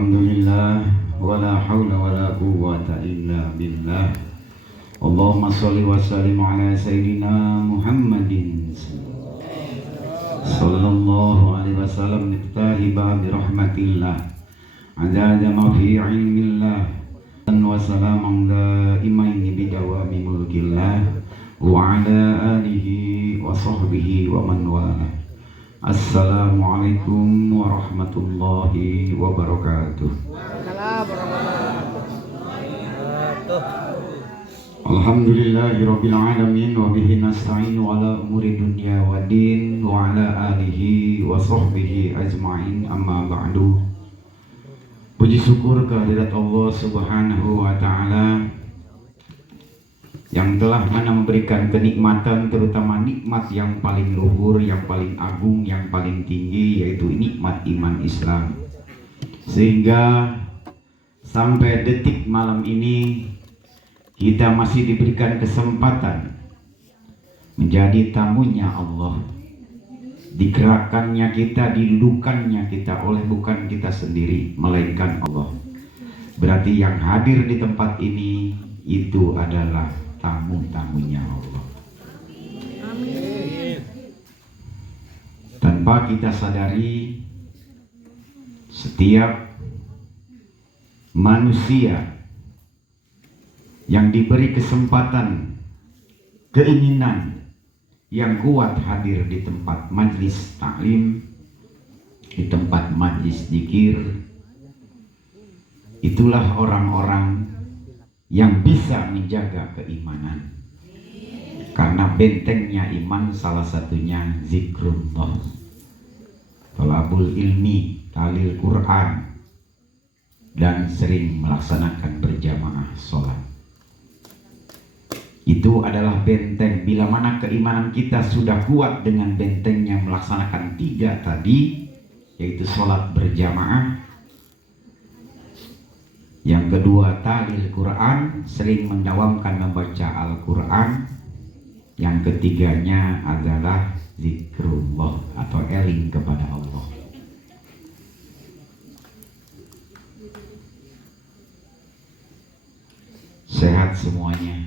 Alhamdulillah wala haula wala quwwata illa billah. Allahumma shalli wa sallim ala sayyidina Muhammadin sallallahu alaihi wasallam niftahi babi rahmatillah adada ma fi ilmillah wa salamun daimaini bidawami mulkillah wa ala alihi wa sahbihi wa man wala. Assalamualaikum warahmatullahi wabarakatuh. Alhamdulillahirabbil alamin wa bihi nasta'inu ala umuri dunya waddin wa ala alihi wa sahbihi ajma'in, amma ba'du. Puji syukur kehadirat Allah Subhanahu wa taala yang telah memberikan kenikmatan, terutama nikmat yang paling luhur, yang paling agung, yang paling tinggi, yaitu nikmat iman Islam. Sehingga sampai detik malam ini kita masih diberikan kesempatan menjadi tamunya Allah. Digerakkannya kita, didudukannya kita oleh bukan kita sendiri, melainkan Allah. Berarti yang hadir di tempat ini itu adalah tamu-tamunya Allah. Amin. Tanpa kita sadari, setiap manusia yang diberi kesempatan, keinginan yang kuat hadir di tempat majlis taklim, di tempat majlis zikir, itulah orang-orang yang bisa menjaga keimanan. Karena bentengnya iman salah satunya zikrullah, talabul ilmi, talil Quran, dan sering melaksanakan berjamaah sholat. Itu adalah benteng. Bila mana keimanan kita sudah kuat dengan bentengnya melaksanakan 3 tadi, yaitu sholat berjamaah, yang kedua talil Quran, sering mendawamkan membaca Al-Quran, yang ketiganya adalah zikrullah atau eling kepada Allah. Sehat semuanya?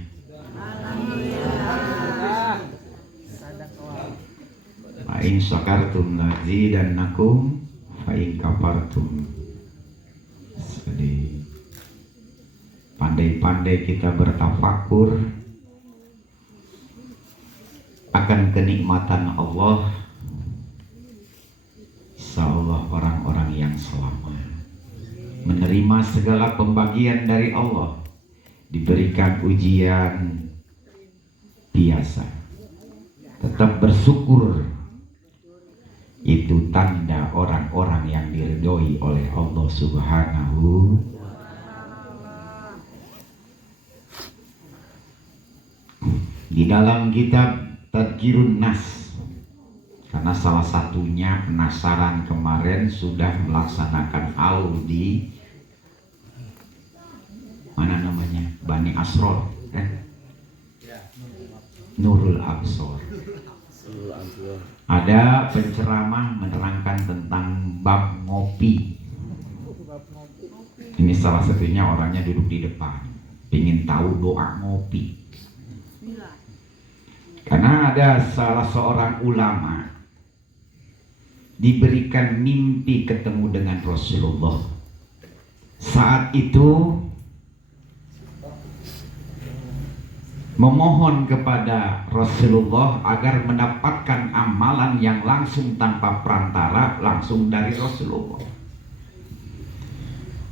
Alhamdulillah. Fa in syakartum lazidannakum fa in kafartum. Jadi pandai-pandai kita bertafakur akan kenikmatan Allah, insyaallah orang-orang yang selamat menerima segala pembagian dari Allah, diberikan ujian biasa, tetap bersyukur. Itu tanda orang-orang yang diridhoi oleh Allah Subhanahu. Di dalam kitab Tadhkirun Nas, karena salah satunya penasaran, kemarin sudah melaksanakan aul di mana namanya, Bani Asror, Nurul Absor. Ada penceramah menerangkan tentang bab ngopi. Ini salah satunya orangnya duduk di depan, ingin tahu doa ngopi. Karena ada salah seorang ulama diberikan mimpi ketemu dengan Rasulullah. Saat itu memohon kepada Rasulullah agar mendapatkan amalan yang langsung tanpa perantara, langsung dari Rasulullah.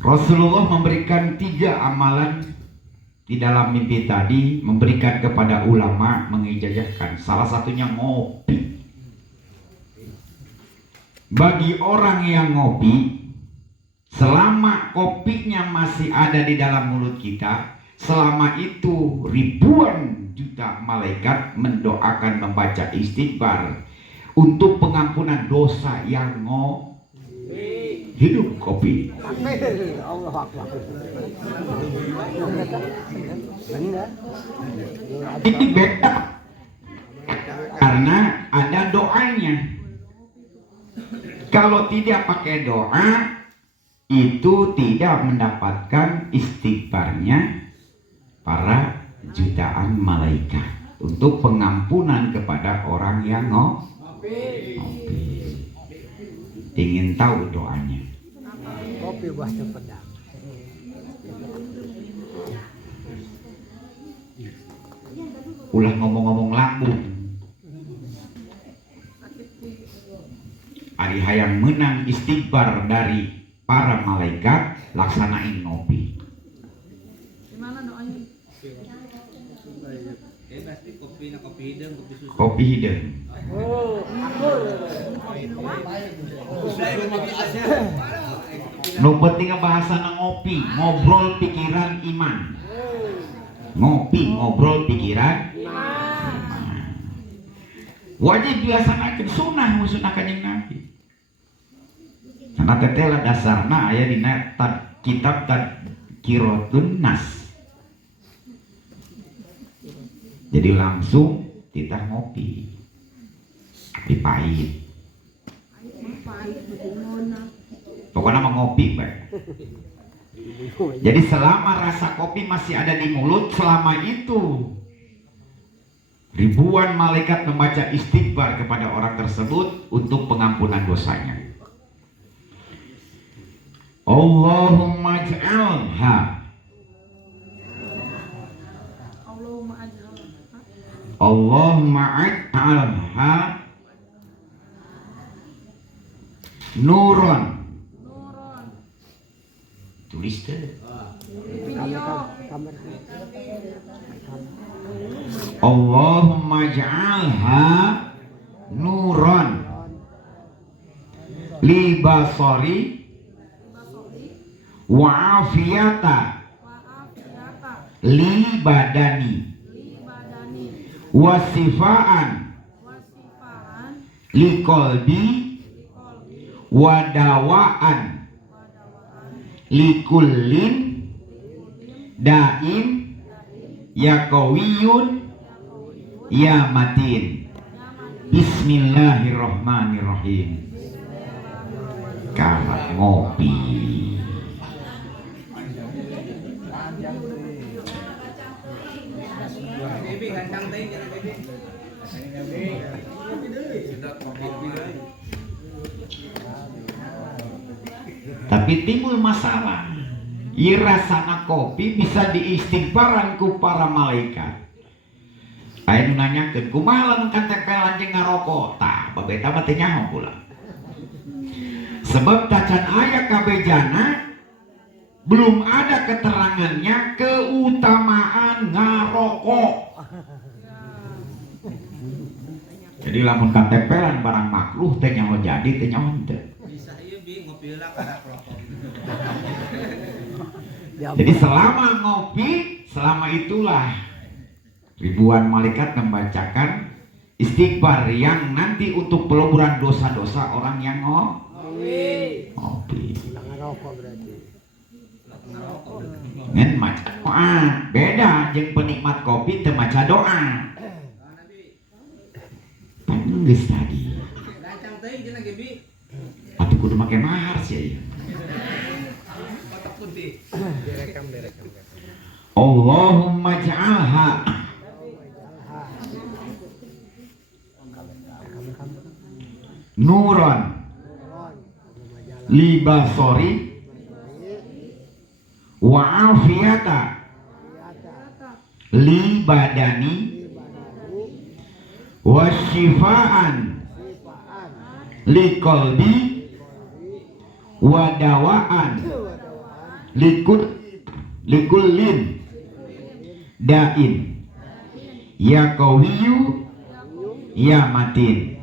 Rasulullah memberikan 3 amalan di dalam mimpi tadi, memberikan kepada ulama, mengijazahkan. Salah satunya ngopi. Bagi orang yang ngopi, selama kopinya masih ada di dalam mulut kita, selama itu ribuan juta malaikat mendoakan, membaca istighfar untuk pengampunan dosa yang hidup kopi. Ini beda karena ada doanya. Kalau tidak pakai doa, itu tidak mendapatkan istighfarnya para jutaan malaikat untuk pengampunan kepada orang yang ngopi. Ingin tahu doanya? Kopi buah cempedak. Ulah ngomong-ngomong lambung. Ari hayang menang istighfar dari para malaikat, laksanain ngopi. Gimana doanya? Kopi hidung. Oh, akur. Nu penting bahasa ngopi, ngobrol pikiran iman. Ngopi, ngobrol pikiran iman. Wajib dilaksanakan sunnah kanjeng Nabi. Karena tetela dasarna aya dina kitab Tadkiratun Nas. Jadi langsung kita ngopi. Tapi pahit. Pokoknya mau ngopi baik. Jadi selama rasa kopi masih ada di mulut, selama itu ribuan malaikat membaca istighfar kepada orang tersebut untuk pengampunan dosanya. Allahumma ij'alha Allahumma ij'alha nuron. Tulis deh. Allahumma ij'alha nuron li basari wa afiyata li badani wa sifaan li qalbi wa dawaan li kullin daim ya qawiyun ya matin. Bismillahirrahmanirrahim. Kalah ngopi. Tapi timbul masalah. Irasana kopi bisa diistighfaran ku para malaikat. Ayo nanya ke kumaha lamun katempelan jeung ngarokok. Tah, babeta mah teh nyaho pula. Sebab tacan aya kabejana belum ada keterangannya keutamaan ngarokok. Jadi lamun katempelan barang makruh teh nyaho jadi teh nyaho teu. Bisa ieu bi ngopi heula kada rokok. Jadi selama ngopi, selama itulah ribuan malaikat membacakan istighfar yang nanti untuk peleburan dosa-dosa orang yang ngopi. Ngen maca doa, beda jeung penikmat kopi teu maca doa. Pan geus tadi. Lancang teuing cenah ge bi. Atuh kudu make mahar sih aya. Kotak putih. Direkam. Allahumma ja'alha nuran li basori wa afiyata li badani wa shifaan li qalbi wa dawaan likullin dain ya qawiyu ya matin.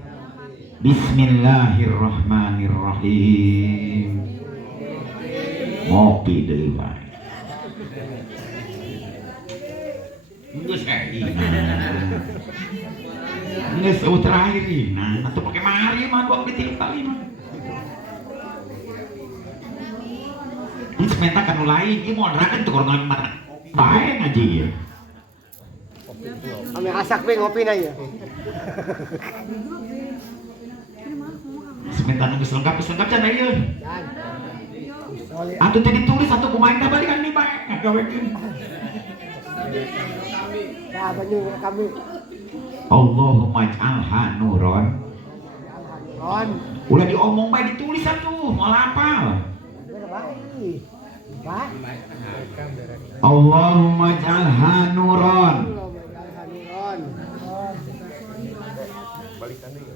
Bismillahirrahmanirrahim. Ngopi deui wae. Geus geus terakhir nah atuh pake mari mah 2 menit kali mah. Ini sementa kan lain, ini mau nerakan tuh kurang mah bae ngaji ya. Ame asak we ngopi na ieu. Sementa nu geus lengkap can ieu. Atau tadi tulis atau kumain dah balikan nih baik ngagawekeun. Nah, banyu kami. Allahumma ij'alha nuron. Ron. Udah diomong baik ditulis atuh, malah apal. Baik. Pak. Allahumma ij'alha nuron. Ron. Balikan deh.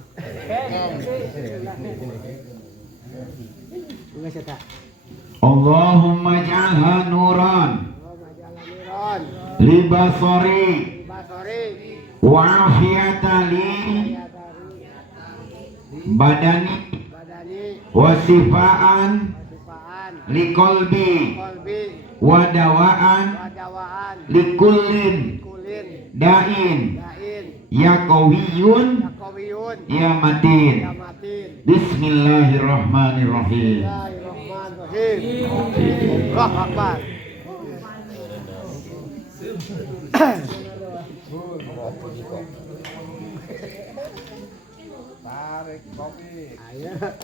Enggak sih, Kak. Allahumma ij'alha nuron. Ron. Libasori Basori. wa afiyatali badani Badani. wa sifaan Sifaan. liqalbi Kolbi. wa dawaan Wadawaan. likullin Kulin. dain Dain. ya qawiyun Yakowiyun. ya matin. Yamatin. Bismillahirrahmanirrahim. Bismillahirrahmanirrahim. Allahu Akbar.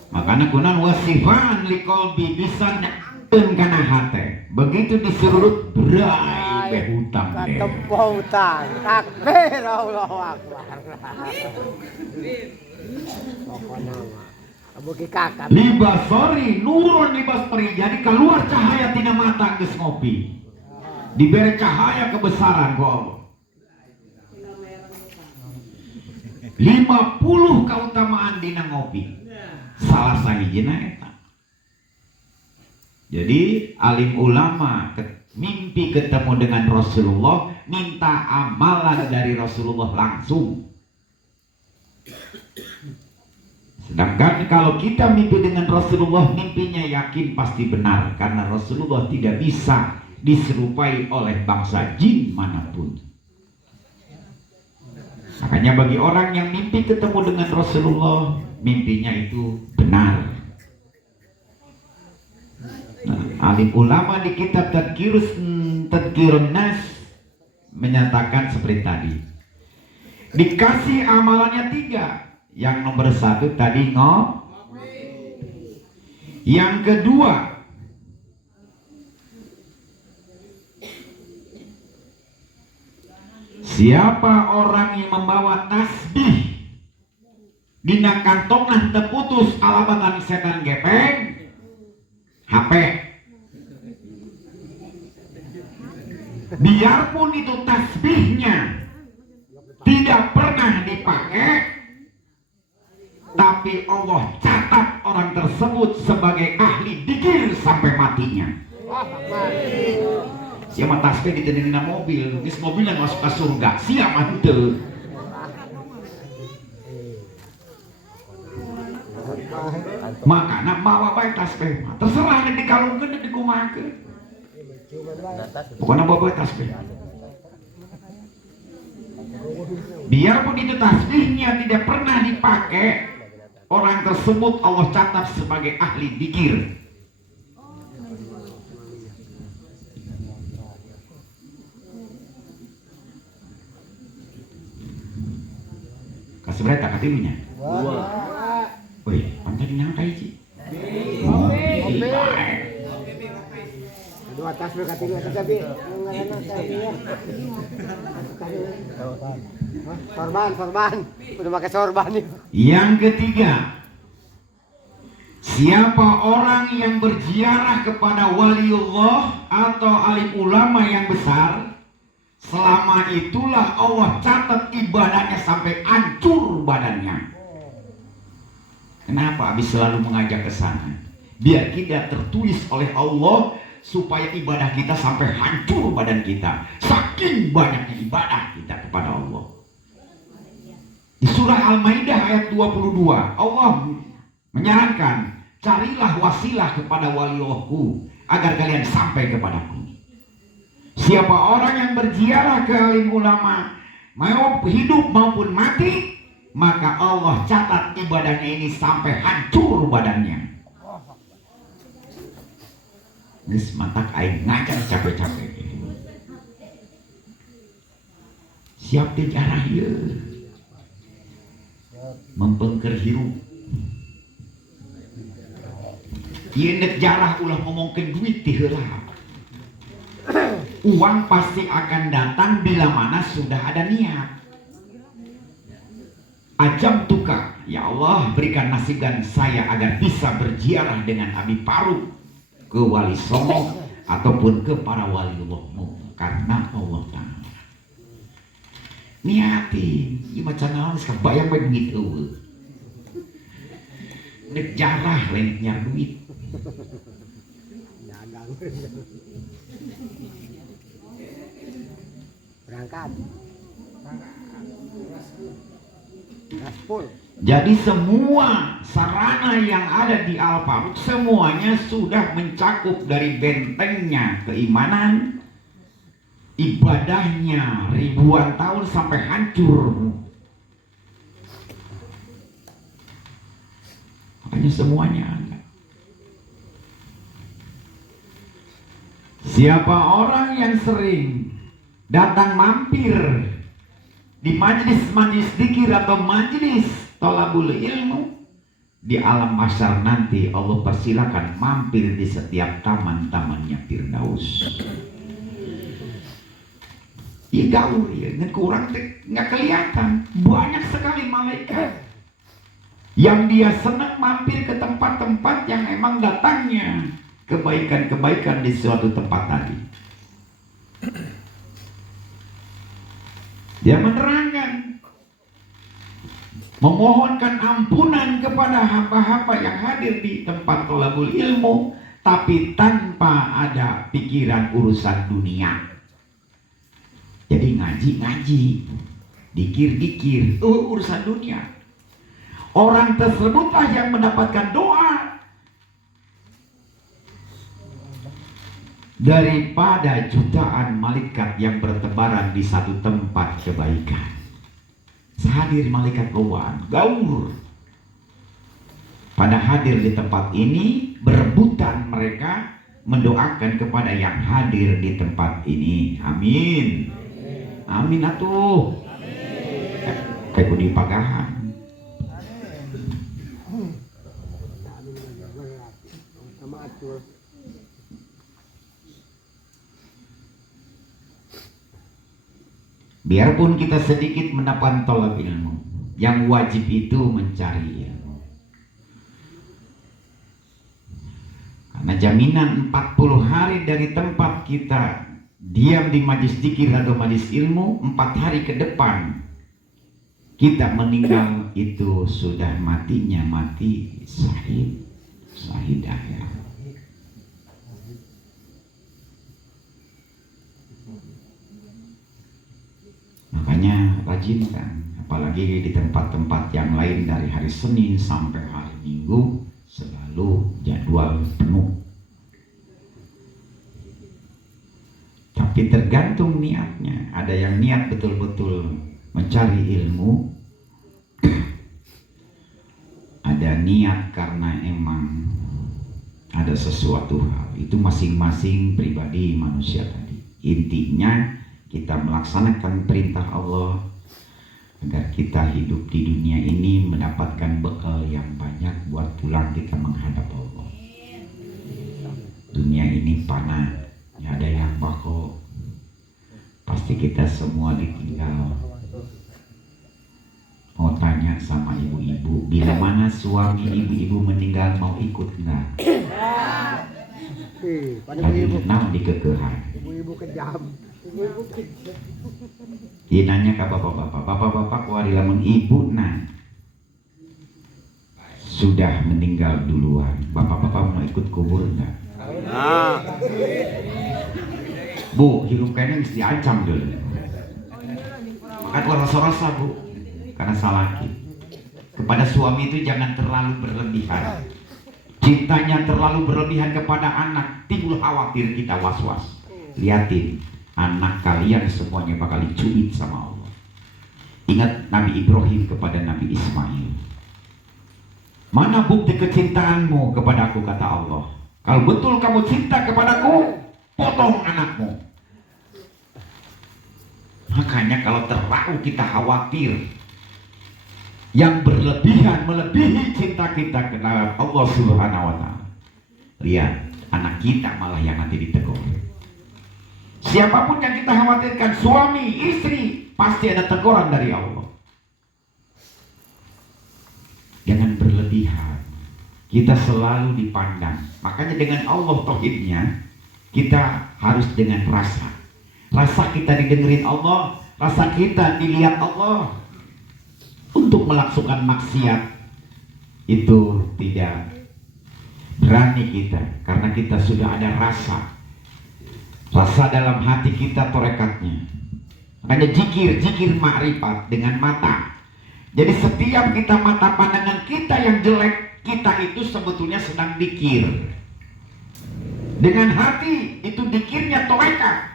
Makanya kunan wasifan liqalbi bisa nyakeun kana hate. Begitu disurut berai be hutang teh. Katempo hutang. Takbir Allahu Akbar. Pokoknya mah. Abuki kakak. Libasori nurun libasori, jadi keluar cahaya tina mata geus ngopi. Diberi cahaya kebesaran ku Allah. 50 keutamaan dina ngopi. Salah sahijina eta. Jadi alim ulama mimpi ketemu dengan Rasulullah, minta amalan dari Rasulullah langsung. Sedangkan kalau kita mimpi dengan Rasulullah, mimpinya yakin pasti benar, karena Rasulullah tidak bisa diserupai oleh bangsa jin manapun. Makanya bagi orang yang mimpi ketemu dengan Rasulullah, mimpinya itu benar. Nah, alim ulama di kitab Tadhkirun Nas menyatakan seperti tadi. Dikasih amalannya 3. Yang nomor 1 tadi Yang kedua, siapa orang yang membawa tasbih dina kantongna terputus alabatan setan gepeng HP. Biarpun itu tasbihnya tidak pernah dipakai, tapi Allah catat orang tersebut sebagai ahli dzikir sampai matinya. Siapa tasbih ditendina mobil, geus mobilna masuk ke surga, siapa henteu. Makana mawa bae tasbih mah terserah nek dikalungkeun nek dikumahakeun. Pokona bawa bae tasbih. Biarpun itu tasbihnya tidak pernah dipakai, orang tersebut Allah catat sebagai ahli dzikir. Kasih berapa katilunya? 2. Wih, pantai nangka hiji. Dua tasbih katilu tapi sorban. Udah pakai sorban nih. Yang ketiga, siapa orang yang berziarah kepada waliullah atau alim ulama yang besar, selama itulah Allah catat ibadahnya sampai hancur badannya. Kenapa habis selalu mengajak ke sana? Biar kita tertulis oleh Allah supaya ibadah kita sampai hancur badan kita. Saking banyaknya ibadah kita kepada Allah. Di surah Al-Maidah ayat 22, Allah menyarankan, carilah wasilah kepada waliullahu agar kalian sampai kepadaku. Siapa orang yang berziarah ke alim ulama, mau hidup maupun mati, maka Allah catat ibadahnya ini sampai hancur badannya. Geus matak aing ngajar capek-capek. Siap teh jarah ieu. Mempengker hirup. Ieu jarah ulah ngomongkeun duit ti heula. Uang pasti akan datang bila mana sudah ada niat. Ajam tukar, ya Allah berikan nasibkan saya agar bisa berziarah dengan Abi Paru ke Wali Songo ataupun ke para waliullahmu karena Allah Ta'ala. Niatin, ieu macan naon geus kabayang bae duit eueuh. Nek jarah lain nyar duit. Dagang. Berangkat. Gaspol. Jadi semua sarana yang ada di Al-Faruq semuanya sudah mencakup dari bentengnya keimanan, ibadahnya ribuan tahun sampai hancur. Makanya semuanya ada. Siapa orang yang sering datang mampir di majelis-majelis zikir atau majelis thalabul ilmu, di alam mahsyar nanti Allah persilakan mampir di setiap taman-tamannya Firdaus. Ya gaul ya, kurang nggak kelihatan. Banyak sekali malaikat yang dia senang mampir ke tempat-tempat yang emang datangnya kebaikan-kebaikan di suatu tempat tadi. Dia menerangkan, memohonkan ampunan kepada hamba-hamba yang hadir di tempat thalabul ilmu, tapi tanpa ada pikiran urusan dunia. Jadi ngaji-ngaji, dikir-dikir, urusan dunia. Orang tersebutlah yang mendapatkan doa daripada jutaan malaikat yang bertebaran di satu tempat kebaikan. Sehadir malaikat gaur pada hadir di tempat ini, berebutan mereka mendoakan kepada yang hadir di tempat ini. Amin. Amin atuh. Kayak di pagahan. Biarpun kita sedikit mendapat thalab ilmu, yang wajib itu mencari ilmu. Karena jaminan 40 hari dari tempat kita diam di majlis zikir atau majlis ilmu, 4 hari ke depan kita meninggal itu sudah matinya mati syahid, syahid akhirat. Makanya rajinkan, apalagi di tempat-tempat yang lain dari hari Senin sampai hari Minggu selalu jadwal penuh. Tapi tergantung niatnya. Ada yang niat betul-betul mencari ilmu, ada niat karena emang ada sesuatu hal. Itu masing-masing pribadi manusia tadi. Intinya kita melaksanakan perintah Allah agar kita hidup di dunia ini mendapatkan bekal yang banyak buat pulang kita menghadap Allah. Dunia ini panah, ya ada yang bako. Pasti kita semua ditinggal. Mau tanya sama ibu-ibu, bila mana suami ibu-ibu meninggal mau ikut enggak? Tadi kenal di kekehan. Ibu-ibu kejam. Dia nanya ke bapak-bapak, bapak-bapak wari lamun ibu nah sudah meninggal duluan, bapak-bapak mau ikut kubur enggak? Nah. Bu, hidup kayaknya mesti diancam dulu. Maka rasa-rasa bu, karena salah kepada suami itu jangan terlalu berlebihan. Cintanya terlalu berlebihan kepada anak, timbul khawatir kita was-was. Lihatin, anak kalian semuanya bakal dicubit sama Allah. Ingat Nabi Ibrahim kepada Nabi Ismail. Mana bukti kecintaanmu kepada aku, kata Allah. Kalau betul kamu cinta kepadaku, potong anakmu. Makanya kalau terlalu kita khawatir yang berlebihan melebihi cinta kita kepada Allah Subhanahu wa Ta'ala, Lihat, anak kita malah yang nanti ditegur. Siapapun yang kita khawatirkan, suami, istri, pasti ada teguran dari Allah. Jangan berlebihan. Kita selalu dipandang. Makanya dengan Allah tauhidnya, kita harus dengan rasa. Rasa kita didengerin Allah, rasa kita dilihat Allah. Untuk melakukan maksiat itu tidak berani kita, karena kita sudah ada rasa dalam hati kita, torekatnya. Makanya zikir ma'rifat dengan mata. Jadi setiap kita mata pandangan kita yang jelek, kita itu sebetulnya sedang dikir. Dengan hati itu dikirnya torekat.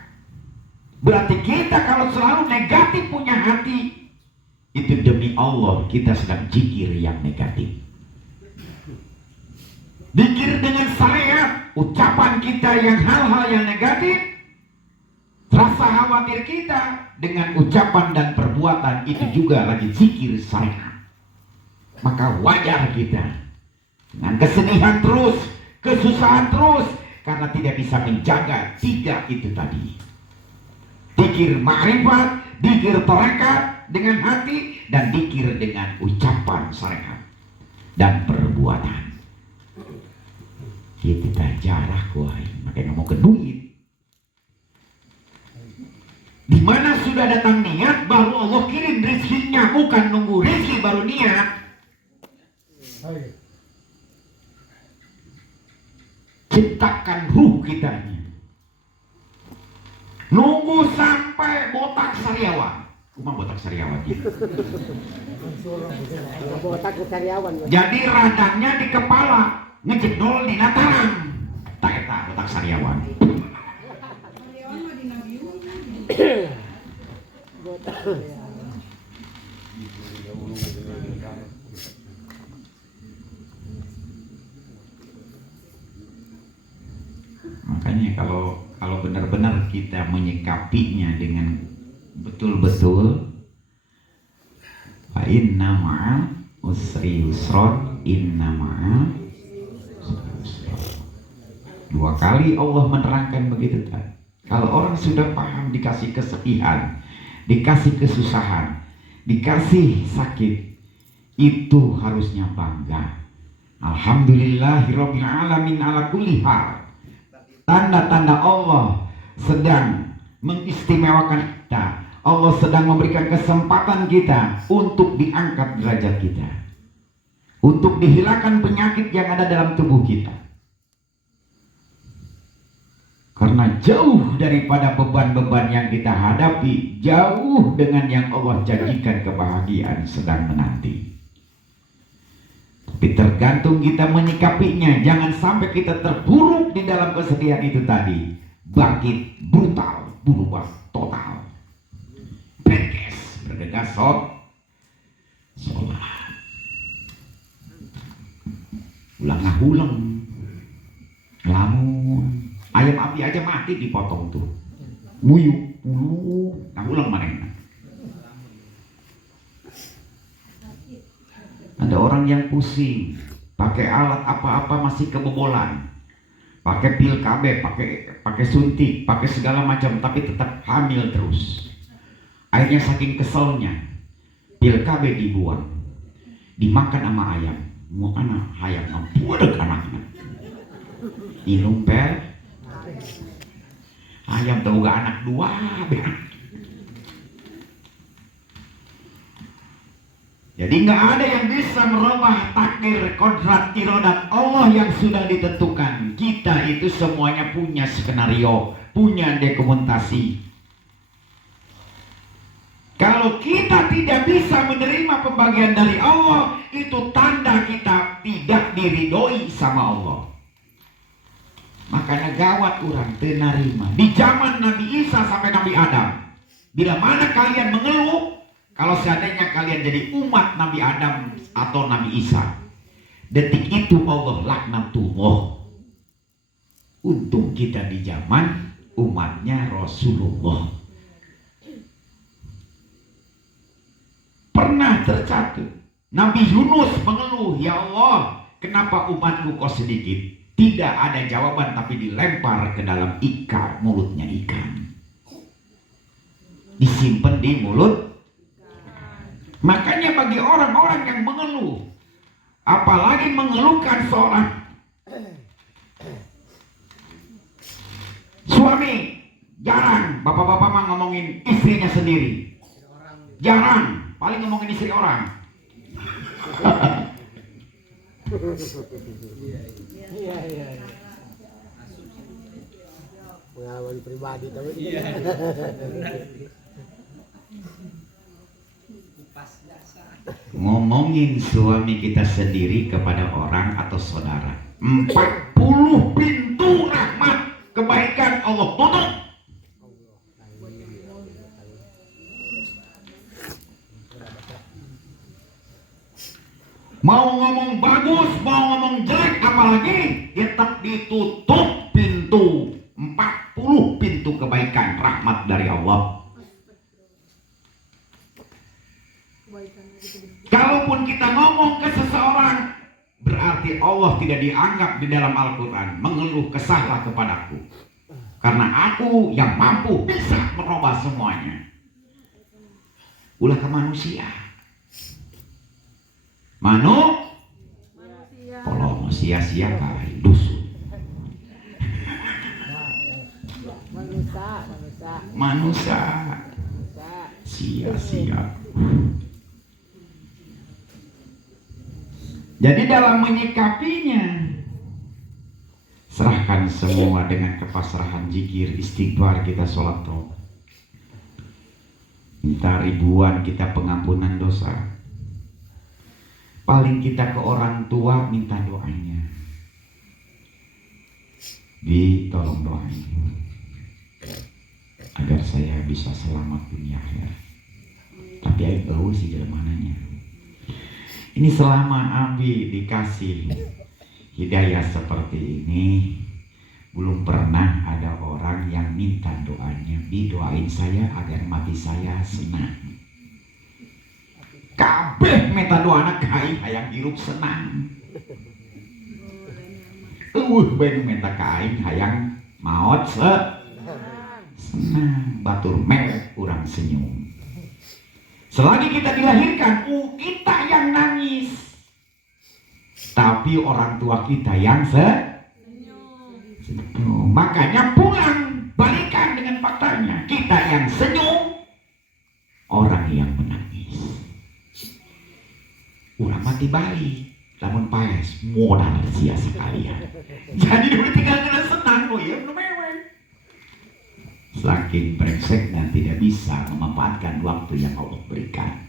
Berarti kita kalau selalu negatif punya hati, itu demi Allah kita sedang zikir yang negatif. Zikir dengan syariat, ucapan kita yang hal-hal yang negatif, rasa khawatir kita dengan ucapan dan perbuatan itu juga lagi zikir syariat. Maka wajar kita dengan kesedihan terus, kesusahan terus, karena tidak bisa menjaga tiga itu tadi. Zikir ma'rifat, zikir tarekat dengan hati, dan zikir dengan ucapan syariat dan perbuatan. Kita jarah kuai, makanya mau ke duit. Di mana sudah datang niat, baru Allah kirim rezekinya, bukan nunggu rezeki baru niat. Ciptakan ruh kitanya. Nunggu sampai botak sariawan. Kumang botak sariawan. Botak ke sariawan. Jadi radangnya di kepala, ngejedol di natarang. Tak eta botak sariawan. Makanya kalau benar-benar kita menyikapinya dengan betul-betul, fa inna ma'al usri yusron, inna ma'al usri yusron. 2 kali Allah menerangkan begitu kan. Kalau orang sudah paham, dikasih kesedihan, dikasih kesusahan, dikasih sakit, itu harusnya bangga. Alhamdulillahirabbil alamin ala kulli hal. Tanda-tanda Allah sedang mengistimewakan kita. Allah sedang memberikan kesempatan kita untuk diangkat derajat kita, untuk dihilangkan penyakit yang ada dalam tubuh kita. Karena jauh daripada beban-beban yang kita hadapi, jauh dengan yang Allah janjikan kebahagiaan sedang menanti. Tapi tergantung kita menyikapinya. Jangan sampai kita terpuruk di dalam kesedihan itu tadi. Bangkit brutal, berubah total. Bergegas, bergegas sholat. Ulang-ulang, ngelamun. Ayam api aja mati dipotong tuh. Muyuk, puluh, ulang mana. Ada orang yang pusing, pakai alat apa-apa masih kebobolan, pakai pil KB, pakai suntik, pakai segala macam, tapi tetap hamil terus. Akhirnya saking keselnya, pil KB dibuang, dimakan sama ayam. Mau anak ayam budak anaknya, dilumpel, ayam tahu gak anak 2 berak. Jadi nggak ada yang bisa merubah takdir, kodrat, irodat Allah yang sudah ditentukan. Kita itu semuanya punya skenario, punya dokumentasi. Kalau kita tidak bisa menerima pembagian dari Allah, itu tanda kita tidak diridhoi sama Allah. Makanya gawat orang tenarima. Di zaman Nabi Isa sampai Nabi Adam, bila mana kalian mengeluh, kalau seandainya kalian jadi umat Nabi Adam atau Nabi Isa, detik itu Allah laknatullah. Untung kita di zaman umatnya Rasulullah. Pernah tercatat Nabi Yunus mengeluh, ya Allah, kenapa umatku kok sedikit? Tidak ada jawaban, tapi dilempar ke dalam ikan, mulutnya ikan. Disimpan di mulut. Makanya bagi orang-orang yang mengeluh, apalagi mengeluhkan seorang suami, jarang bapak-bapak mah ngomongin istrinya sendiri. Jarang, paling ngomongin istri orang. Iya. Pengalaman pribadi tapi. Iya. Ngomongin suami kita sendiri kepada orang atau saudara, 40 pintu rahmat kebaikan Allah tutup. Mau ngomong bagus, mau ngomong jelek, apalagi tetap ditutup pintu. 40 pintu kebaikan rahmat dari Allah. Kalaupun kita ngomong ke seseorang, berarti Allah tidak dianggap di dalam Al-Quran. Mengeluh kesahlah kepadaku, karena aku yang mampu bisa merubah semuanya. Ulah ke manusia. Kalau sia-sia kali dusun. Manusia sia-sia. Jadi dalam menyikapinya, serahkan semua dengan kepasrahan, zikir, istighfar, kita sholat taubat. Minta ribuan kita pengampunan dosa. Paling kita ke orang tua minta doanya. Tolong doain agar saya bisa selamat dunia akhirat. Tapi aing eueuh sih jelemananya. Ini selama Abi dikasih hidayah seperti ini, belum pernah ada orang yang minta doanya, didoain saya agar mati saya senang. Kabeh minta doa anak kai hayang hirup senang. Bener minta kain hayang maot senang. Batur mewek kurang senyum. Selagi kita dilahirkan, kita yang nangis, tapi orang tua kita yang senyum. Makanya pulang balikan dengan faktanya, kita yang senyum, orang yang menangis. Urang mati balik, lamun paes modal sia sekalian. Jadi udah tinggal kena senang loh ya, saking brengsek dan tidak bisa memanfaatkan waktu yang Allah berikan.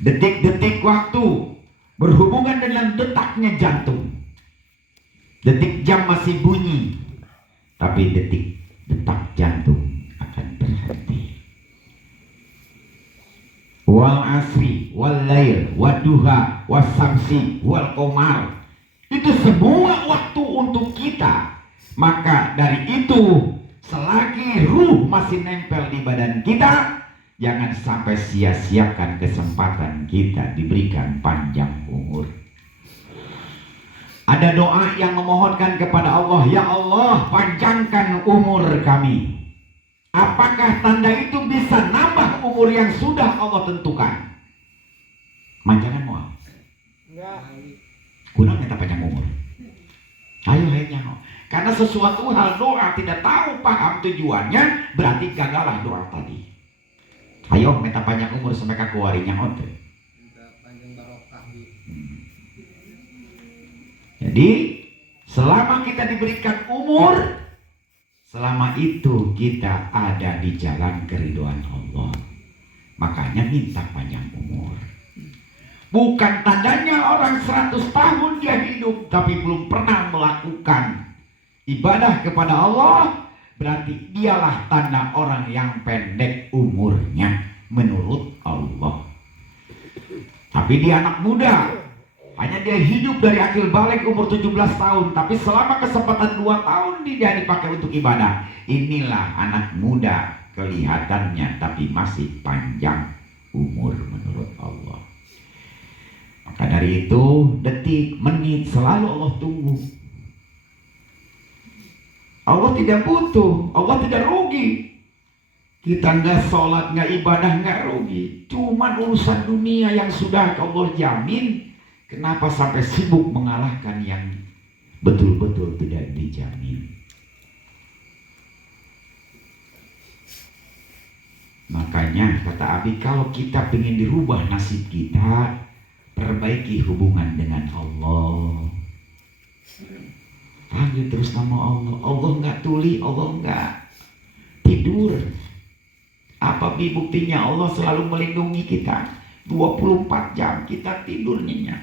Detik-detik waktu berhubungan dengan detaknya jantung. Detik jam masih bunyi, tapi detak jantung akan berhenti. Wal asri, wal lail, waduha, wasamsi, wal qamar. Itu semua waktu untuk kita. Maka dari itu, selagi ruh masih nempel di badan kita, jangan sampai sia-siakan kesempatan kita diberikan panjang umur. Ada doa yang memohonkan kepada Allah, ya Allah, panjangkan umur kami. Apakah tanda itu bisa nambah umur yang sudah Allah tentukan? Manjangan mau? Enggak. Kunang minta panjang umur. Ayo nyaho. Karena sesuatu hal doa tidak tahu paham tujuannya, berarti gagallah doa tadi. Ayo minta panjang umur sampai kakuarinya ote. Panjang barokah. Jadi selama kita diberikan umur, selama itu kita ada di jalan keridhaan Allah. Makanya minta panjang umur. Bukan tandanya orang 100 tahun dia hidup tapi belum pernah melakukan ibadah kepada Allah, berarti dialah tanda orang yang pendek umurnya menurut Allah. Tapi dia anak muda, hanya dia hidup dari akil balik umur 17 tahun, tapi selama kesempatan 2 tahun dia dipakai untuk ibadah. Inilah anak muda kelihatannya tapi masih panjang umur menurut Allah. Maka dari itu detik, menit selalu Allah tunggu. Allah tidak butuh, Allah tidak rugi. Kita nggak sholat, nggak ibadah, nggak rugi. Cuman urusan dunia yang sudah Allah jamin, kenapa sampai sibuk mengalahkan yang betul-betul tidak dijamin? Makanya kata Abi, kalau kita ingin dirubah nasib kita, perbaiki hubungan dengan Allah. Panggil terus nama Allah. Allah nggak tuli, Allah nggak tidur. Apa buktinya? Allah selalu melindungi kita 24 jam kita tidur nyenyak.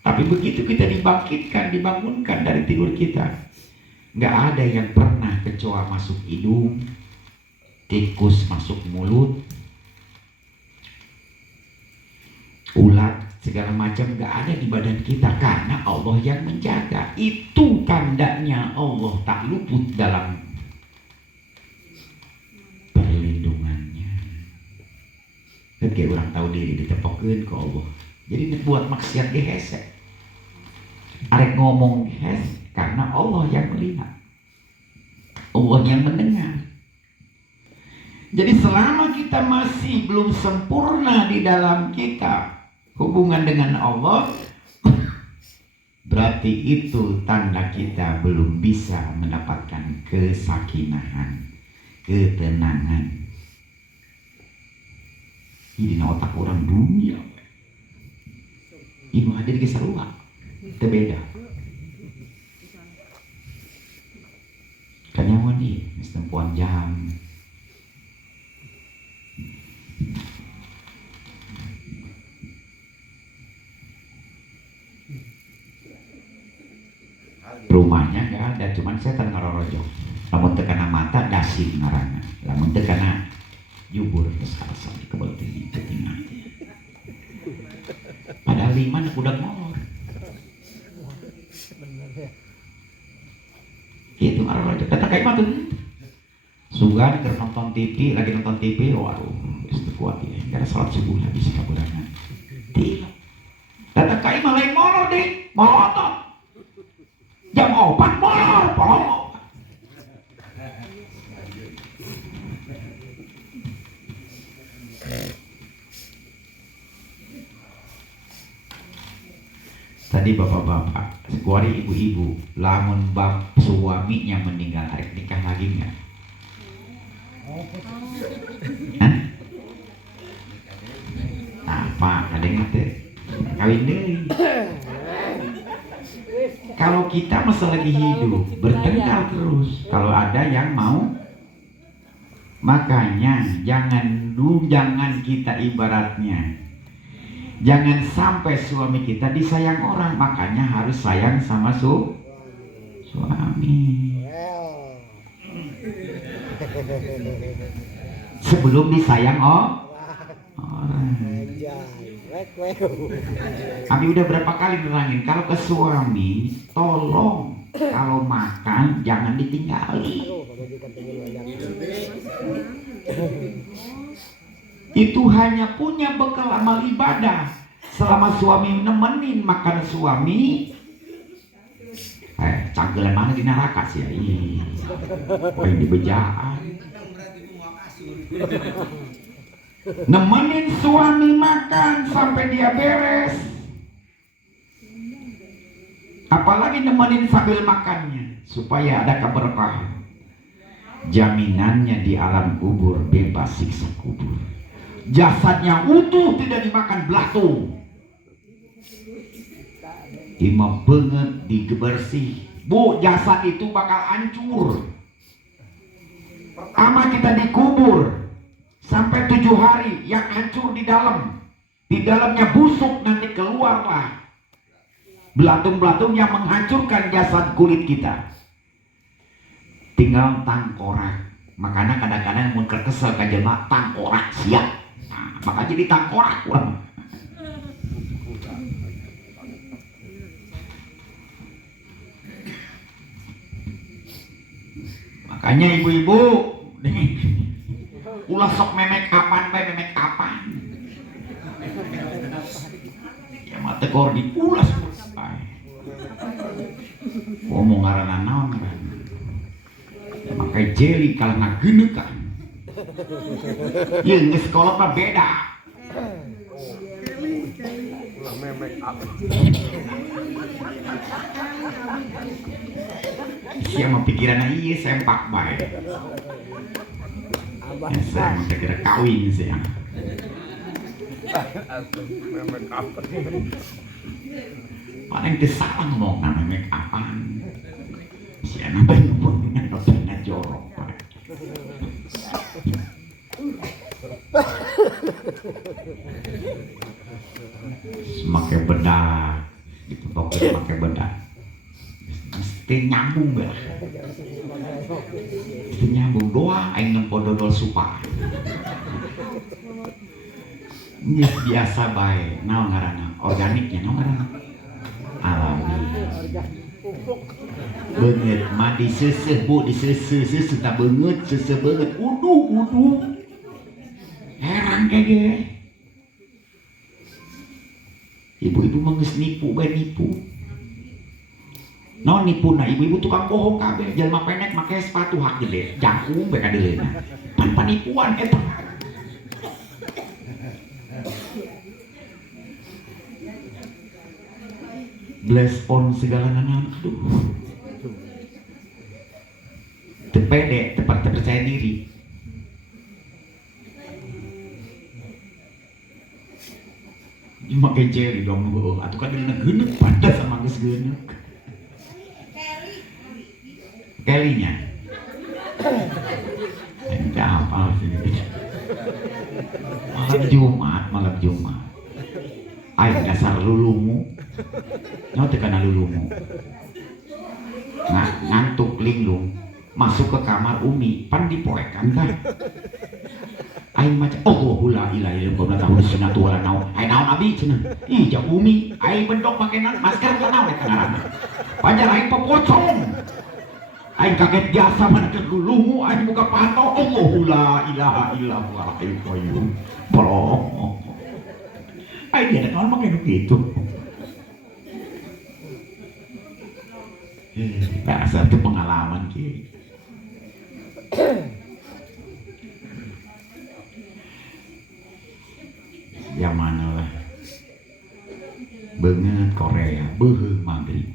Tapi begitu kita dibangkitkan, dibangunkan dari tidur kita, nggak ada yang pernah kecoa masuk hidung, tikus masuk mulut, ulat segala macam nggak ada di badan kita, karena Allah yang menjaga. Itu tandanya Allah tak luput dalam perlindungannya. Kayak orang tahu diri ditepokeun ke Allah. Jadi buat maksiat ge hese. Arek ngomong hese karena Allah yang melihat, Allah yang mendengar. Jadi selama kita masih belum sempurna di dalam kita hubungan dengan Allah, berarti itu tanda kita belum bisa mendapatkan kesakinahan, ketenangan. Ini otak orang dunia. Ini hadir ke sarua, itu beda. Kanyawan nih, tempuan jam. Rumahnya nggak ada, cuman saya ngarorojo. Lamun tekana mata dasing ngaranna, lamun tekana jubur kesalasan di kebal tinggi ketingah. Padahal lima udah ngolor. Itu ngarorojo. Kata kayak mah tuh. Sugan ke nonton TV, lagi nonton TV, waduh, itu kuat ya. Karena sholat subuh habis kaburangan. Tidak. Kata kayak mah lain molor deh, molor. Jam 4 molor, polong. Tadi bapak-bapak, sekuari ibu-ibu, lamun bab suaminya meninggal, arek nikah lagi nggak? Hah? Apa? Ada yang ngerti? Kawin deh. Kalau kita masih lagi hidup, bertengkar terus. Kalau ada yang mau, makanya jangan kita ibaratnya, jangan sampai suami kita disayang orang, makanya harus sayang sama suami. Sebelum disayang orang. Abi udah berapa kali nerangin, kalau ke suami tolong kalau makan jangan ditinggali. Itu hanya punya bekal amal ibadah. Selama suami nemenin makan suami, canggelan mana di neraka sih? Yang di bejaan. Nemenin suami makan sampai dia beres, apalagi nemenin sambil makannya, supaya ada keberkahan. Jaminannya di alam kubur bebas siksa kubur. Jasadnya utuh, tidak dimakan belatung. Imam banget digebersih. Bu, jasad itu bakal hancur. Pertama kita dikubur sampai 7 hari, yang hancur di dalam. Di dalamnya busuk, nanti keluarlah belatung-belatung yang menghancurkan jasad kulit kita. Tinggal tangkorak. Makanya kadang-kadang mun kesel ka jelema tangkorak siap. Nah, maka jadi tangkorak urang. Makanya ibu-ibu ulah sok memek kapan bae memek kapan. Ya mah tegor diulas bae. Ngomong ngaranna naon kan. pakai jeli kalau ngageuneukan. Ieu geus kolot mah beda. Make up. Sia mah pikiranna ieu sempak bae. Abah Saya mah kira kawin sia. make up. Paling teu salah ngomong nama make upan. Sia na bae ngomong na jorok bae. Make bedak, dipotokeun make bedak. Mesti nyambung bae. Mesti nyambung doa aing nempo dodol supa. Geus biasa bae, naon ngaranna? Organiknya naon ngaranna? Alami. Beungeut mah diseuseuh Bu, diseuseuh tak beungeut, seuseuh beungeut. Uduh. Heran kege. Ibu-ibu mah geus nipu bae nipu. Naon nipuna ibu-ibu tukang bohong kabeh, jelema pendek make sepatu hak gede, jangkung bae kadeuleuna. Pan panipuan eta. Bless on segala nanan, aduh. Teu pede, teu percaya diri. Make jeli dong, atuh kan dina geuneuk pada sama geus geuneuk. Kelly-nya. Enggak apa sih. Malam Jumat. Aing dasar lulumu. Nyawa teu kana lulumu. Ngantuk linglung. Masuk ke kamar Umi, pan dipoekan kan. Aing maca la ilaha illallah tahu sunnatu wala naon. Ai naon abi cenah. Ih jam Umi, aing bendok make masker ka naon eta ngaranna. Pajar aing pepocong. Aing kaget biasa mana ke lulumu, aing buka pato, la ilaha illallah aing qayyum. Bro. Aing dia kan make begitu. Biasa itu pengalaman ki. Zaman lah. Beungeut Korea, beuheung maghrib.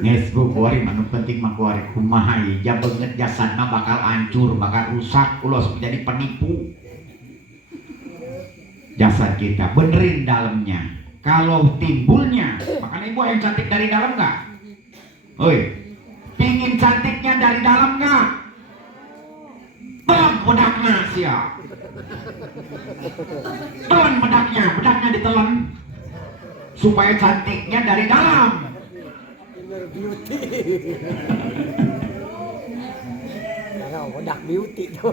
Nges bu kuari manu penting mah kuari kumaha ieu ja beungeut jasadna bakal hancur, bakal rusak, ulos menjadi penipu. Jasad kita benerin dalamnya. Kalau timbulnya, makanya ibu yang cantik dari dalam nggak? Oi, pingin cantiknya dari dalam nggak? Telan bedaknya siap. Telan bedaknya ditelan supaya cantiknya dari dalam. Beauty. Kalau bedak beauty tuh.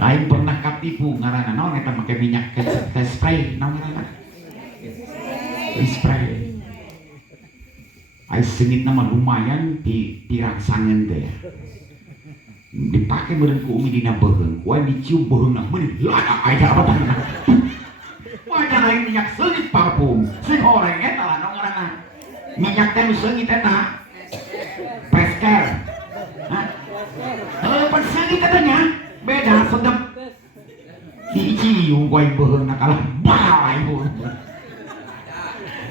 Aing pernah katipu ngaranna naon eta make minyak teh spray naon ngaranna? Spray. Aing seunit nama lumayan di pirangsangeun teh ya. Dipake meureun ku Umi dina beuheung, ku dicium beuheungna meuli lada aya apa tah. Wajar aing minyak seunit parfum, sing oreng eta lah naon ngaranna? Minyak teh nu seunit eta. Pesker. Hah? Pan seunit katanya. Beda sedep dicium ku aing beuheungna kalah bae ibu.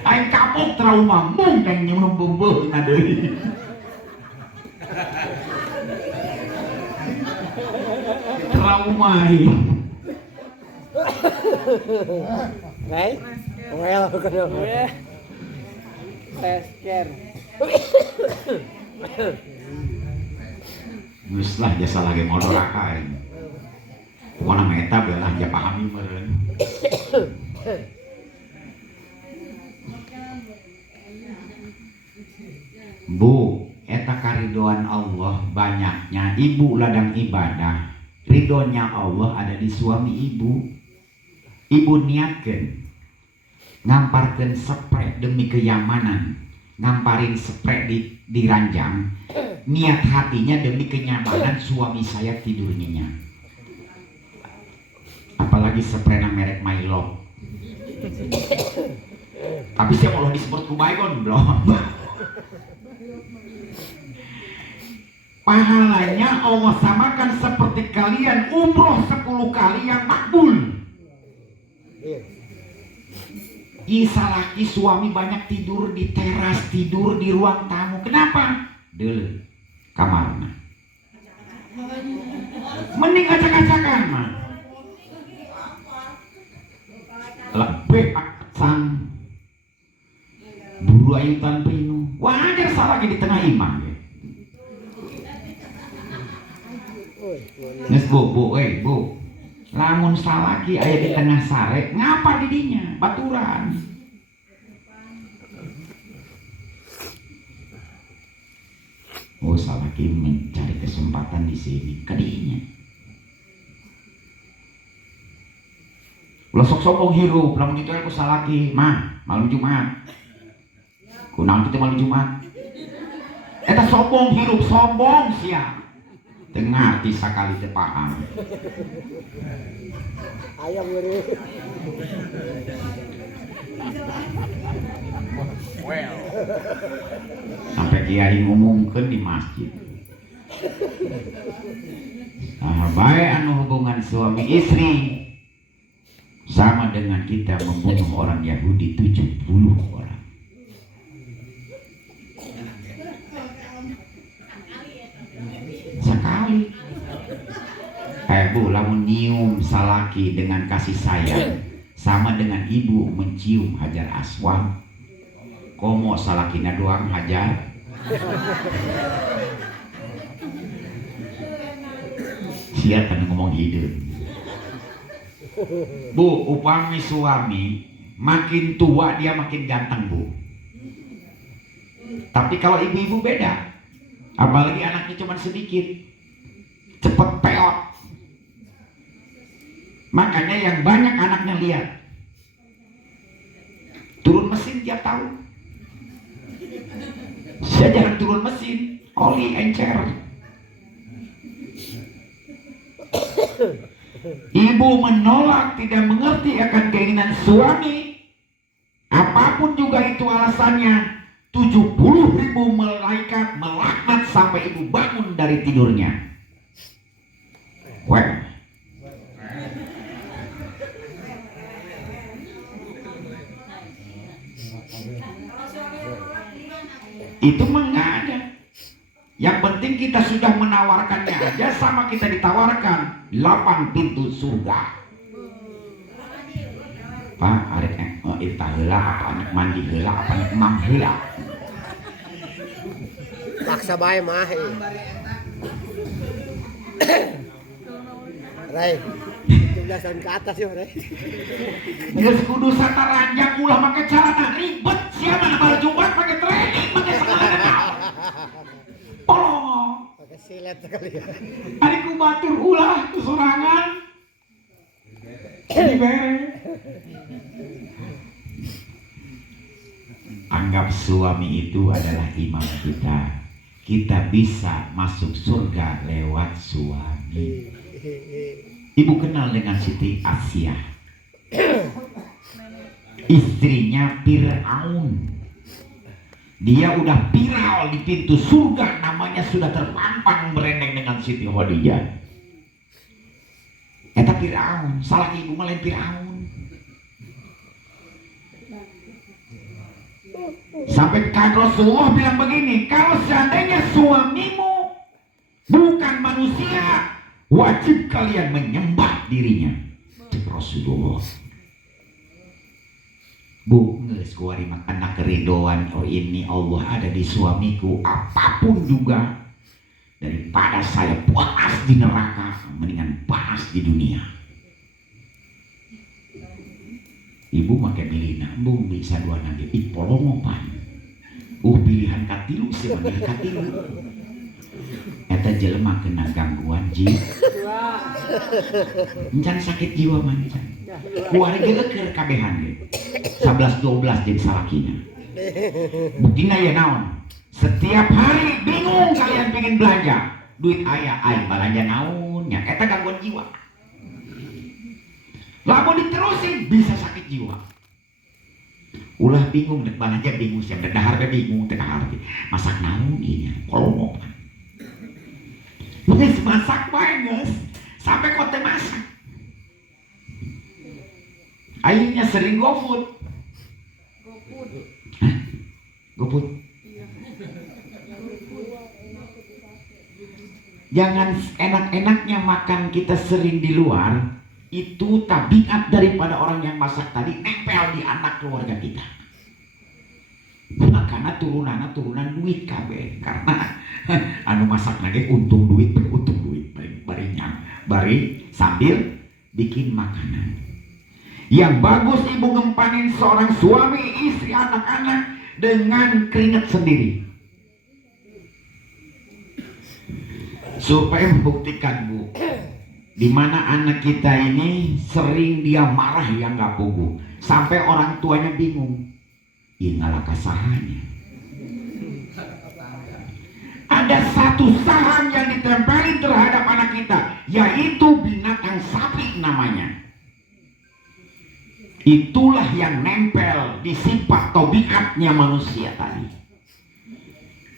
Aing kapok trauma mung yang nyeum beuheungna deui. Trauma ieu. Right? Well, kedua. Pesker. Geus lah jasa lagi modal aing. Pokona meta belah ja pahami meureun. Bu, eta karidoan Allah banyaknya ibu ladang ibadah. Ridhonya Allah ada di suami ibu. Ibu niatkeun ngamparkeun spray demi kenyamanan. Ngamparin spray di ranjang. Niat hatinya demi kenyamanan suami saya tidur nyenyak. Apalagi spray merek My Love. Tapi siapa Allah disebut kubaigon bro. Pahalanya Allah samakan seperti kalian umroh 10 kali yang makbul. Isa laki suami banyak tidur di teras, tidur di ruang tamu. Kenapa? Dulu kamarnya. Mending acak-acakan mah. Lebih sang buru ayutan pinu. Wajar salah lagi di tengah imam. Nes bu, lamun salaki aya di tengah sare, ngapa didinya? Baturan. Oh, salaki mencari kesempatan di sini, kadinya. Ulah sok sombong hirup, lamun itu aku salaki, mah malam Jumat. Kunaon kita malam Jumat? Eta sombong hirup, sombong sia. Dengar ti sakali teu paham. Ayam ngeri. Sampai kiai ngumumkeun di masjid. Nah, baik anu hubungan suami istri sama dengan kita membunuh orang Yahudi 70 orang. Sekali. Bu, lamun nyium salaki dengan kasih sayang sama dengan ibu mencium hajar aswad. Komo salakina doang hajar. Siapa ngomong hidup. Bu, upami suami makin tua dia makin ganteng bu. Tapi kalau ibu-ibu beda. Apalagi anaknya cuma sedikit, cepet peot. Makanya yang banyak anaknya lihat turun mesin tiap tahun. Saya jarang turun mesin, oli encer. Ibu menolak, tidak mengerti akan keinginan suami. Apapun juga itu alasannya, 70.000 malaikat melaknat sampai ibu bangun dari tidurnya. Wah. Itu mah nggak ada. Yang penting kita sudah menawarkannya aja, sama kita ditawarkan 8 pintu surga. Pak, arek eta heula apa anak mandi heula apa anak mam heula. Paksa bae mah. Rai. 17-an ke atas ya, Rai. Geus kudu sataranjang ulah make celana ribet sia mah bal Jumat pakai training pakai celana. Polong. Pakai silet sekali ya. Ari ku batur ulah kesorangan. Anggap suami itu adalah imam kita. Kita bisa masuk surga lewat suami. Ibu kenal dengan Siti Asia, istrinya Fir'aun. Dia udah viral di pintu surga, namanya sudah terpampang berendeng dengan Siti Khadijah. Eta Fir'aun, salah ibu malah Fir'aun. Sampai kan Rasulullah bilang begini, kalau seandainya suamimu bukan manusia, wajib kalian menyembah dirinya. Rasulullah. Bu, ngeus kuari makan keridoan. Oh, ini Allah ada di suamiku. Apapun juga, daripada saya panas di neraka, mendingan panas di dunia. Ibu makai milih nambung bisa dua nanti ipolongopan. Pilihan katilu sih manggil katilu. Eta jelema kena gangguan jiwa. Encan sakit jiwa mancan. Kuari geger kabehan ge. 11-12 jadi salakina. Buktina ya naon? Setiap hari bingung kalian pengen belanja. Duit aya belanja naonnya. Eta gangguan jiwa. Lamun diterusin bisa sakit jiwa. Ulah bingung, dek aja bingung siap dek dahar bingung teh dahar masak naon ieu kolong. Geus masak wae geus sampai kau teh masak. Akhirnya sering GoFood. GoFood. Jangan enak-enaknya makan kita sering di luar, itu tabiat daripada orang yang masak tadi nempel di anak keluarga kita. Makanya turunan duit kabeh karena anu masak lagi untung duit bari sambil bikin makanan. Yang bagus ibu gempanin seorang suami, istri, anak-anak dengan keringat sendiri. Supaya membuktikan Bu, di mana anak kita ini sering dia marah yang gak pugu, sampai orang tuanya bingung, ini ngalah kasahanya. Ada satu saham yang ditempelin terhadap anak kita, yaitu binatang sapi namanya. Itulah yang nempel di sifat tabiatnya manusia tadi.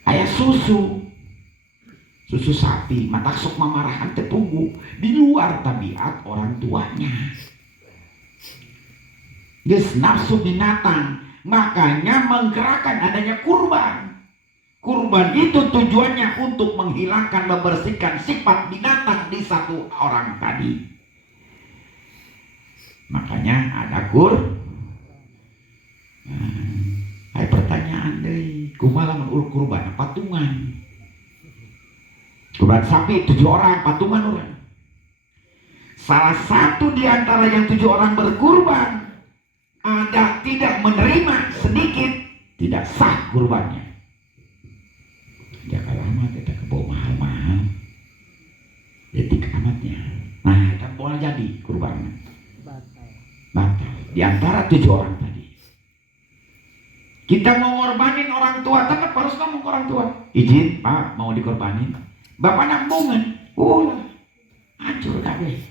Kayak susu sapi, mata sok mamarahan tepugu di luar tabiat orang tuanya. Geus nafsu binatang, makanya menggerakkan adanya kurban. Kurban itu tujuannya untuk menghilangkan, membersihkan sifat binatang di satu orang tadi. Makanya ada Hai pertanyaan deh, kumaha lamun kurban patungan. Kurban sapi 7 orang, patungan orang. Salah satu di antara yang 7 orang berkurban ada tidak menerima sedikit, tidak sah kurbannya. Dia kalah amat, dia kebawa mahal-mahal, detik amatnya. Nah, kan boleh jadi kurbannya batal. Di antara 7 orang tadi, kita mau ngorbanin orang tua, tetap harus ngomong ke orang tua, izin Pak mau dikorbanin. Bapak nambungan, hancur kabeh.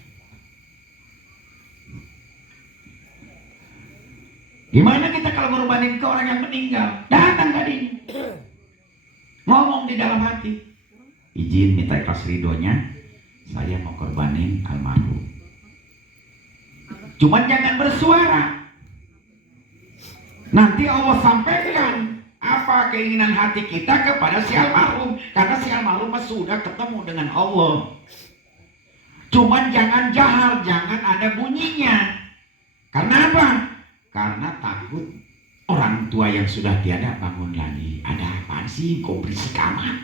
Gimana kita kalau ngorbanin ke orang yang meninggal? Datang tadi, ngomong di dalam hati, izin minta ikhlas ridhonya, saya mau korbanin almarhum. Cuman jangan bersuara. Nanti Allah sampaikan apa keinginan hati kita kepada si almarhum, karena si almarhum sudah ketemu dengan Allah. Cuman jangan jahar, jangan ada bunyinya. Karena apa? Karena takut orang tua yang sudah tiada bangun lagi. Ada apaan sih kok berisik amat?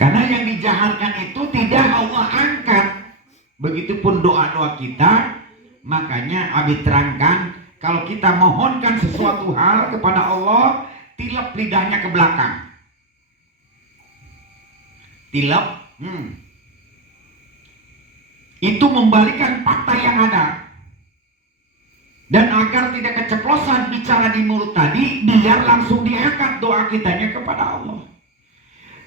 Karena yang dijaharkan itu tidak Allah angkat. Begitupun doa-doa kita. Makanya Abi terangkan, kalau kita mohonkan sesuatu hal kepada Allah, tilep lidahnya ke belakang. Tilep, itu membalikan fakta yang ada. Dan agar tidak keceplosan bicara di mulut tadi, biar langsung diangkat doa kitanya kepada Allah.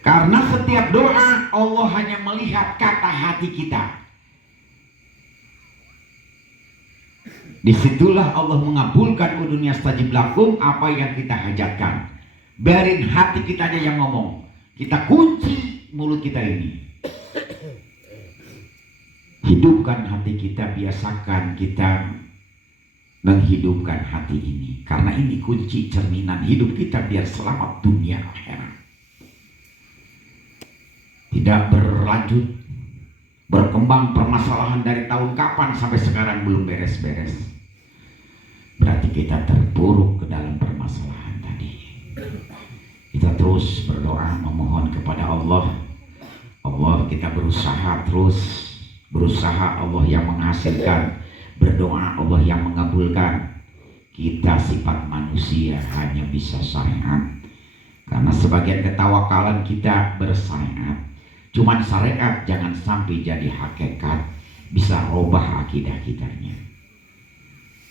Karena setiap doa, Allah hanya melihat kata hati kita. Disitulah Allah mengabulkan dunia stajib lakum apa yang kita hajatkan. Biarin hati kita aja yang ngomong. Kita kunci mulut kita ini. Hidupkan hati kita, biasakan kita menghidupkan hati ini. Karena ini kunci cerminan hidup kita biar selamat dunia akhirat. Tidak berlanjut, berkembang permasalahan dari tahun kapan sampai sekarang belum beres-beres. Berarti kita terpuruk ke dalam permasalahan tadi. Kita terus berdoa memohon kepada Allah. Allah kita berusaha terus, berusaha Allah yang menghasilkan, berdoa Allah yang mengabulkan. Kita sifat manusia hanya bisa syariat. Karena sebagian ketawakalan kita bersyariat. Cuman syariat jangan sampai jadi hakikat, bisa robah akidah kitanya.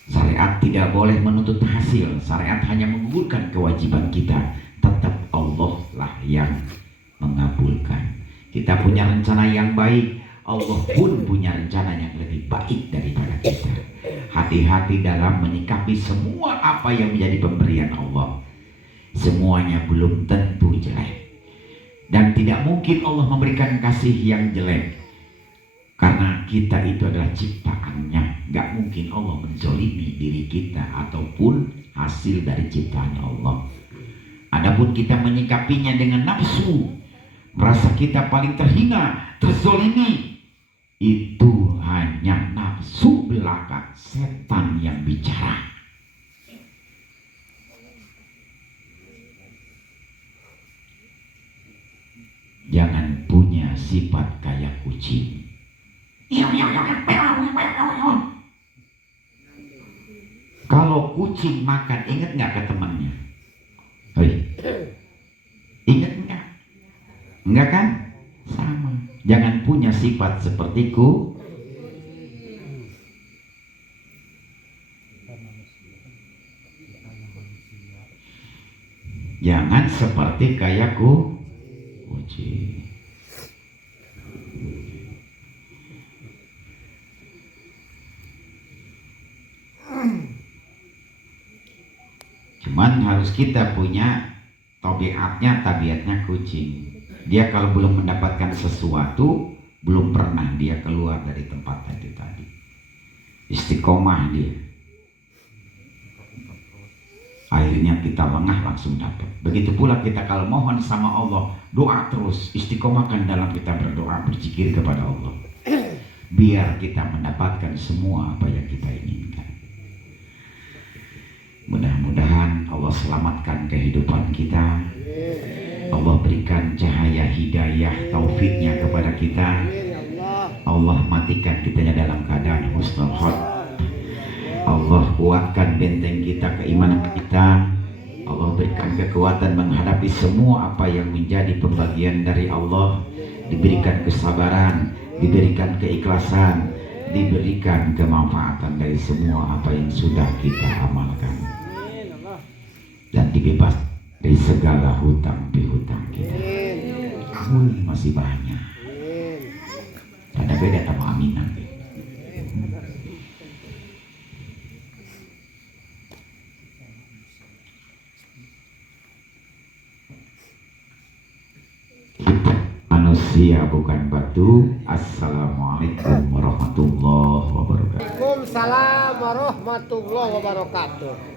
Syariat tidak boleh menuntut hasil, syariat hanya menggugurkan kewajiban kita. Tetap Allah lah yang mengabulkan. Kita punya rencana yang baik, Allah pun punya rencana yang lebih baik daripada kita. hati-hati dalam menyikapi semua apa yang menjadi pemberian Allah. Semuanya belum tentu jelek, dan tidak mungkin Allah memberikan kasih yang jelek, karena kita itu adalah ciptaannya. Gak mungkin Allah menzolimi diri kita ataupun hasil dari ciptaan Allah. Adapun kita menyikapinya dengan nafsu, merasa kita paling terhina, terzolimi, itu hanya nafsu belaka, setan yang bicara. Jangan punya sifat kayak kucing. Kalau kucing makan, ingat nggak ke temannya? Hei, ingat nggak? Enggak kan? Sama. Jangan punya sifat sepertiku. Jangan seperti kayak kucing. Cuman harus kita punya tabiatnya kucing. Dia kalau belum mendapatkan sesuatu, belum pernah dia keluar dari tempat itu tadi. Istiqomah dia. Akhirnya kita lengah langsung dapat. Begitu pula kita kalau mohon sama Allah, doa terus, istiqomahkan dalam kita berdoa, berzikir kepada Allah. Biar kita mendapatkan semua apa yang kita inginkan. Mudah-mudahan Allah selamatkan kehidupan kita. Allah berikan cahaya hidayah taufiknya kepada kita. Allah matikan kitanya dalam keadaan husnul khotimah. Allah kuatkan benteng kita, keimanan kita. Allah berikan kekuatan menghadapi semua apa yang menjadi pembagian dari Allah. Diberikan kesabaran, diberikan keikhlasan, diberikan kemanfaatan dari semua apa yang sudah kita amalkan, dan dibebas dari segala hutang pihutang kita. Masih banyak. Ada beda sama aminan. Manusia bukan batu. Assalamualaikum warahmatullahi wabarakatuh. Waalaikumsalam warahmatullahi wabarakatuh.